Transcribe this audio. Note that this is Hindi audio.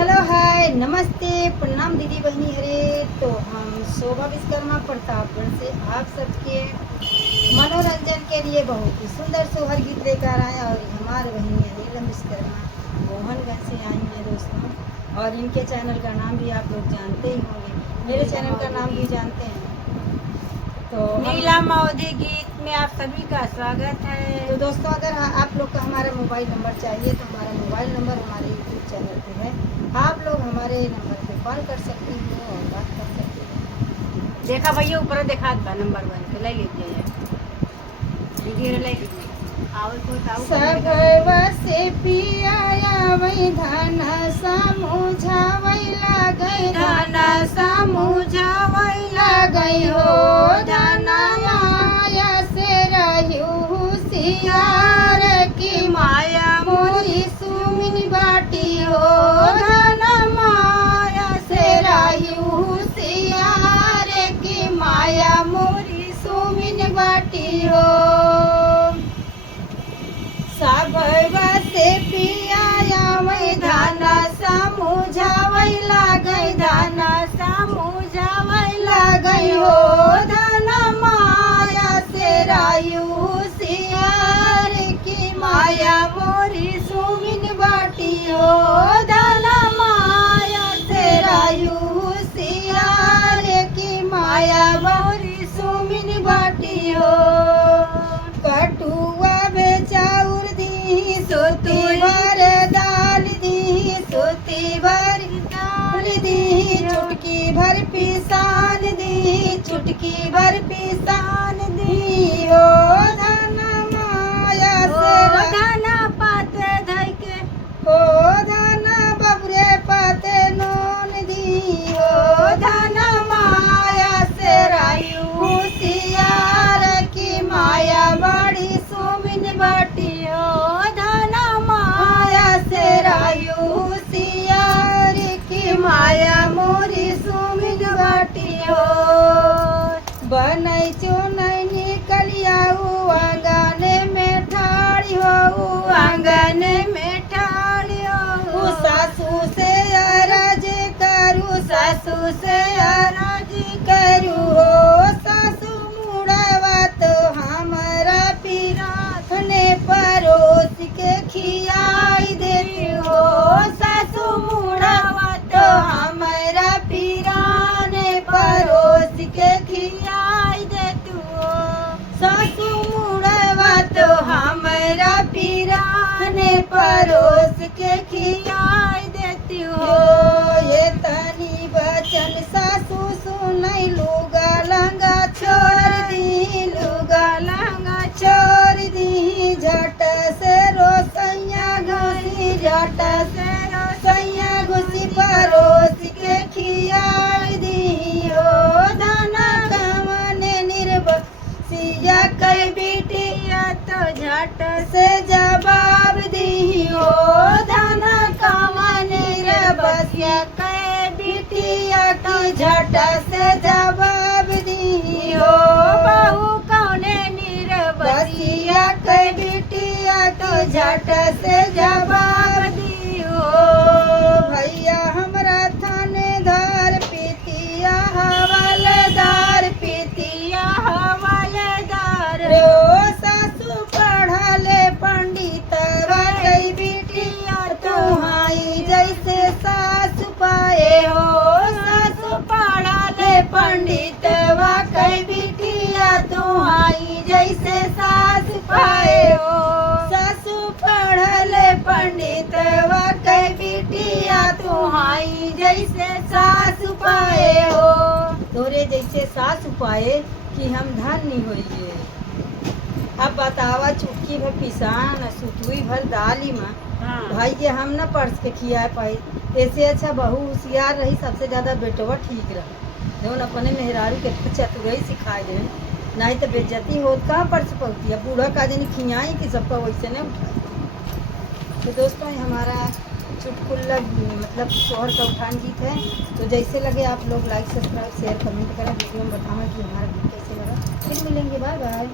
हेलो हाय नमस्ते प्रणाम दीदी बहनी हरे। तो हम शोभा विश्वकर्मा प्रतापगढ़ से आप सबके मनोरंजन के लिए बहुत ही सुंदर सोहर गीत लेकर आए और हमारे बहनी नीलम विश्वकर्मा मोहनगंज से आई हैं दोस्तों। और इनके चैनल का नाम भी आप लोग जानते ही होंगे, मेरे चैनल का नाम भी जानते हैं। तो नीलम अवधि गीत में आप सभी का स्वागत है। तो दोस्तों अगर आप लोग का हमारा मोबाइल नंबर चाहिए तो हमारा मोबाइल नंबर हमारे यूट्यूब चैनल पे है। आप लोग हमारे नंबर पे कॉल कर सकते हैं और बात कर सकते हैं। देखा भैया ऊपर देखा बा नंबर 1 पे ले लीजिए, वीडियो ले लीजिए। आओ को ताऊ सब वसे पिया वही धन समझावै लागै धन समझावै लागै हो धन माया से रहू सियार की माया मोरी सुमिन बाटी हो धन माया से रहू सियार की माया मोरी सुमिन बाटी हो। सब वसे पिया वही धन समझावै लागै धन समझावै लागै हो धन माया से रायु सियार की माया मोरी सुमिन बाटी हो धन माया से रायु सियार की माया मोरी सुमिन बाटी हो। कटुआ बेचाउर दी सोती भर दाल दी सोती भर दाल दी चुटकी भर पिसान दी चुटकी भर पिसान दी ओ धन माया से धन पाते धइ के ओ धन बबरे पाते नोन दी ओ धन माया से रायु सियार की माया बड़ी सुमिन बाटी हो धन माया से रायु सियार की माया मोरी सुमिन बाटी हो। बनई चुनई निकलियाऊ आंगन में ठाड़ी हो आंगन में ठाड़ी हो सासू से अरज करू सासू से अरज करू हो सासू मुड़वा तो हमारा पिराथने परोस के खियाई देती हो सासू मुड़वा तो हमारा पिराने परोस के खियाई देती हो सासू मुड़वा तो हमारा पिराने परोस के खियाई देती हो। ये तनी बचन सासू सुनई लुगा लंगा छोड़ दी लुगा लंगा छोड़ दी झट से रोसैया घुसी झट से रोसैया घुसी परोस के खियाई दी हो धन कमने निर्बसिया कई बिटिया तो झट से जवाब दी हो धन कमने निर्बसिया कई बिटिया की झट से जवाब दी हो बहू कौने निर्बसिया कई बिटिया तो झट से जवाब दी हो। भैया हमरा थानेदार पितिया हवालदार पितिया हवालदार रो सासू पढ़ले पंडित कई बिटिया तुहाई जैसे सासू पाए हो सासू पढ़ले पंडित कई बिटिया तुहाई जैसे सासू पाए हो सासू पढ़ले पंडित कई बिटिया तुहाई जैसे सासू पाए हो तोरे जैसे सासू पाए कि हम धन्य होइए। अब बतावा चुटकी भर पिसान सुतुई भर दाली में भाई ये हम न पर्स के खिया पाई ऐसे अच्छा बहू होशियार रही सबसे ज्यादा बेटवा ठीक रहा जौन अपने मेहरारू के चतुरई सिखाए दे नहीं तो बेज्जती हो कहाँ पर्स पहुँची अब बूढ़ा का जन खियाई कि सबका वैसे नहीं उठाई। तो दोस्तों ये हमारा चुटकुल्ला मतलब शोहर का उठान गीत है। तो जैसे लगे आप लोग लाइक सब्सक्राइब शेयर कमेंट करें वीडियो में बताना कि हमारा गीत कैसे लगा। फिर मिलेंगे बाय बाय।